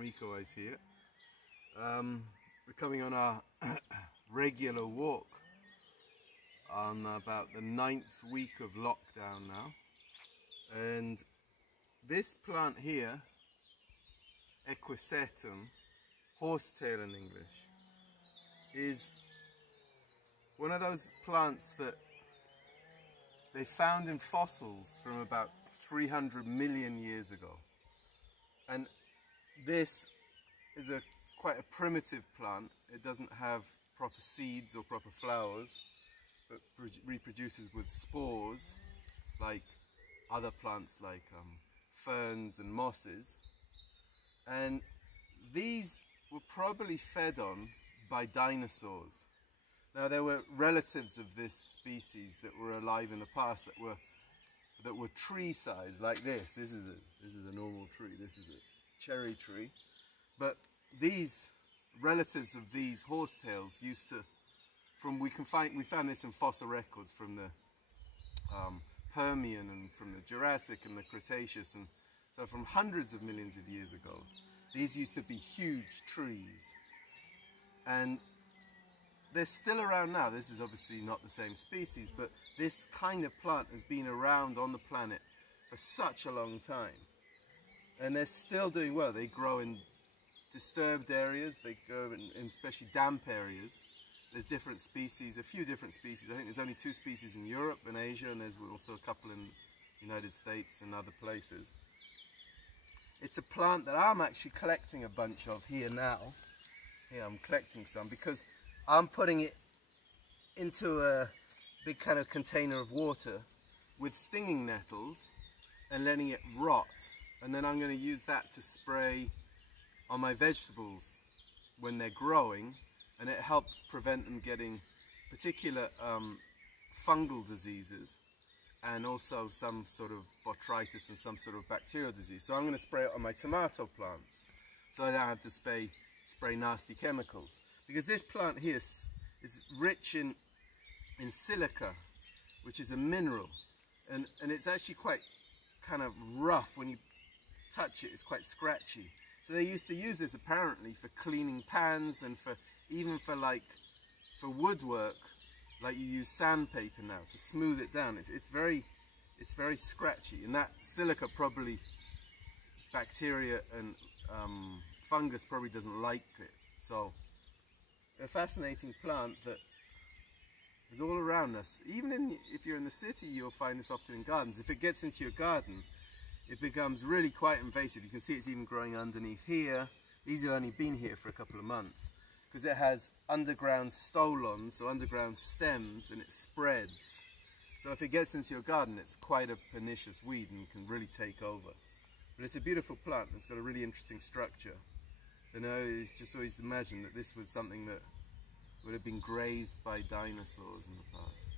Adam Ecowise here. We're coming on our regular walk on about the 9th week of lockdown now, and this plant here, Equisetum, horsetail in English, is one of those plants that they found in fossils from about 300 million years ago. And this is quite a primitive plant. It doesn't have proper seeds or proper flowers, but reproduces with spores like other plants like ferns and mosses. And these were probably fed on by dinosaurs. Now, there were relatives of this species that were alive in the past that were tree size, like this. This is a normal tree. This is a cherry tree. But these relatives of these horsetails used to, we found this in fossil records from the Permian and from the Jurassic and the Cretaceous, and so from hundreds of millions of years ago, these used to be huge trees, and they're still around now. This is obviously not the same species, but this kind of plant has been around on the planet for such a long time. And they're still doing well. They grow in disturbed areas, they grow in especially damp areas. There's different species, a few different species. I think there's only 2 species in Europe and Asia, and there's also a couple in the United States and other places. It's a plant that I'm actually collecting a bunch of here now. Here I'm collecting some because I'm putting it into a big kind of container of water with stinging nettles and letting it rot. And then I'm going to use that to spray on my vegetables when they're growing, and it helps prevent them getting particular fungal diseases and also some sort of botrytis and some sort of bacterial disease. So I'm going to spray it on my tomato plants so I don't have to spray nasty chemicals. Because this plant here is rich in silica, which is a mineral, and it's actually quite kind of rough. When you touch it, it's quite scratchy. So they used to use this apparently for cleaning pans and even for woodwork, like you use sandpaper now to smooth it down. It's very scratchy, and that silica probably, bacteria and fungus probably doesn't like it. So a fascinating plant that is all around us. Even if you're in the city, you'll find this often in gardens. If it gets into your garden, it becomes really quite invasive. You can see it's even growing underneath here. These have only been here for a couple of months because it has underground stolons, so underground stems, and it spreads. So if it gets into your garden, it's quite a pernicious weed and can really take over. But it's a beautiful plant. It's got a really interesting structure. And I just always imagined that this was something that would have been grazed by dinosaurs in the past.